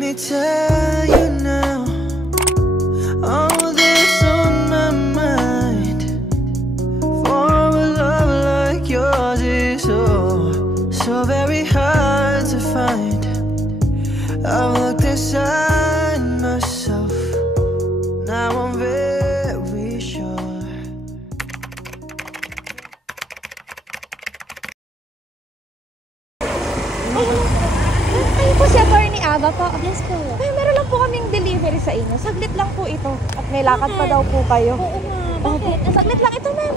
me tell you now, all this on my mind. For a love like yours is so very hard to find. I've looked inside myself, now I'm very sure. Ay po si Atty. Ava po. Yes po. Ay, meron lang po kaming delivery sa inyo. Saglit lang po ito. At may lakad pa daw po kayo. Oo nga. Bakit? Saglit lang ito, ma'am.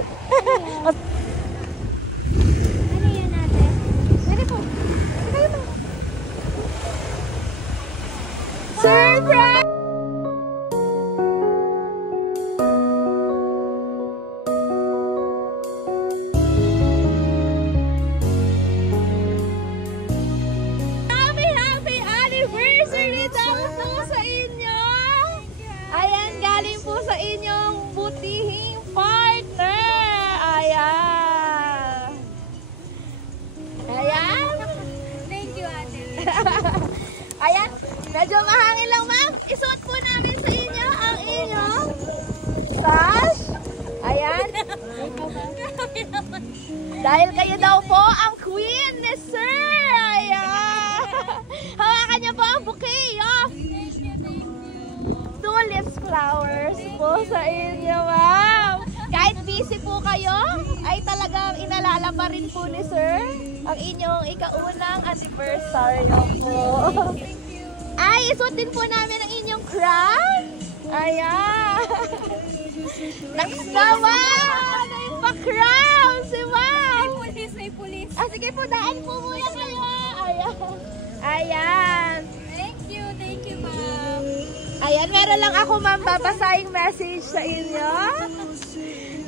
Ano yan natin? Dali po. Kayo po. Surprise! Happy anniversary daw po sa inyo! Ayan, galing po sa inyong butihing partner! Ayan! Ayan! Thank you, ate. Ayan, medyo mahangin lang, ma'am. Isuot po namin sa inyo ang inyong sash. Ayan. Dahil kayo daw po ang queen ni sir. Ayan. Hawakan niyo po ang bouquet of tulips flowers po sa inyo, ma'am. Kahit busy po kayo, ay talagang inalala pa rin po ni sir ang inyong ikaunang anniversary po. Ay, isuot din po namin ang inyong crown. Ayan. Next naman, ay pa-crown si ma'am. May pulis. Ah, sige po, daan po muna kayo. Ayan. Ayan. Thank you, ma'am. Ayan, meron lang ako, ma'am, babasahing message sa inyo.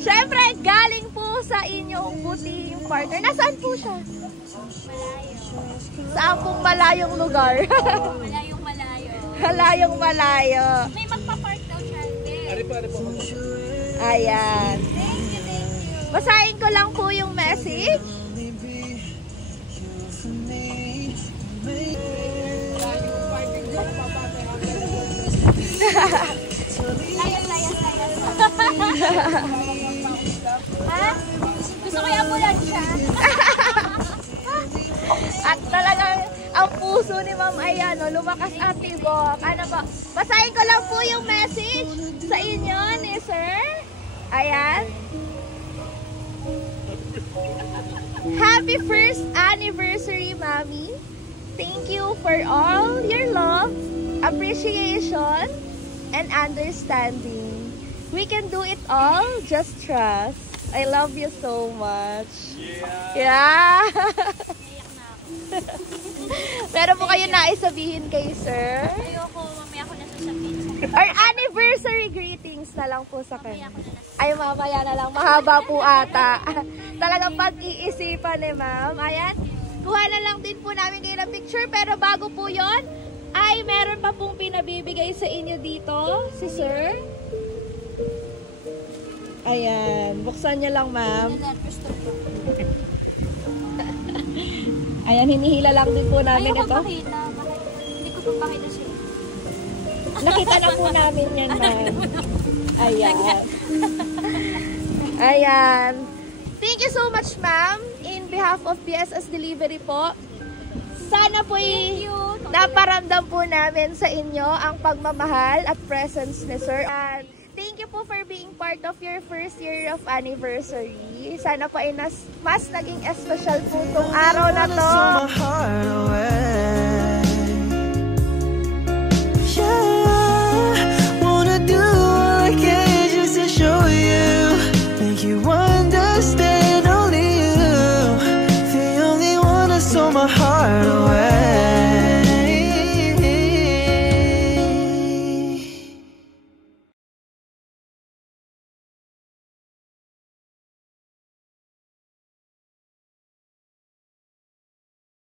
Syempre, galing po sa inyong butihing partner. Nasaan po siya? Malayo. Saan pong malayong lugar? Malayong malayo. Malayong malayo. May magpa-park daw siya. Ayan. Thank you. Basahin ko lang po yung message. Layas. Ha? Gusto ko yung ambulansya. At talagang ang puso ni Ma'am ay lumakas at tibok. Ano po? Basahin ko lang po yung message sa inyo ni Sir. Ayan. Happy first anniversary, Mami. Thank you for all your love, appreciation, and understanding. We can do it all, just trust. I love you so much. Yeah. Meron po kayo naisabihin kay Sir? Ayoko, mamaya ko na sasabihin. Or anniversary greetings na lang po sa kanya. Mamaya ko na Ay, mamaya na lang. Mahaba po ata. Talagang pag-iisipan ni ma'am. Ayan. Kuha na lang din po namin kayo ng picture. Pero bago po yon, ay meron pa pong pinabibigay sa inyo dito, si Sir. Ayan. Buksan niyo lang, ma'am. Ayan, hinihila lang din po namin ayoko ito. pakita. Hindi ko papakita siya. Nakita na po namin yan, ma'am. Ayan. Ayan. Thank you so much, ma'am. In behalf of BSS Delivery po, sana po naparamdam po namin sa inyo ang pagmamahal at presence ni Sir. And thank you po for being part of your first year of anniversary. Sana po ay mas naging special po itong araw na to.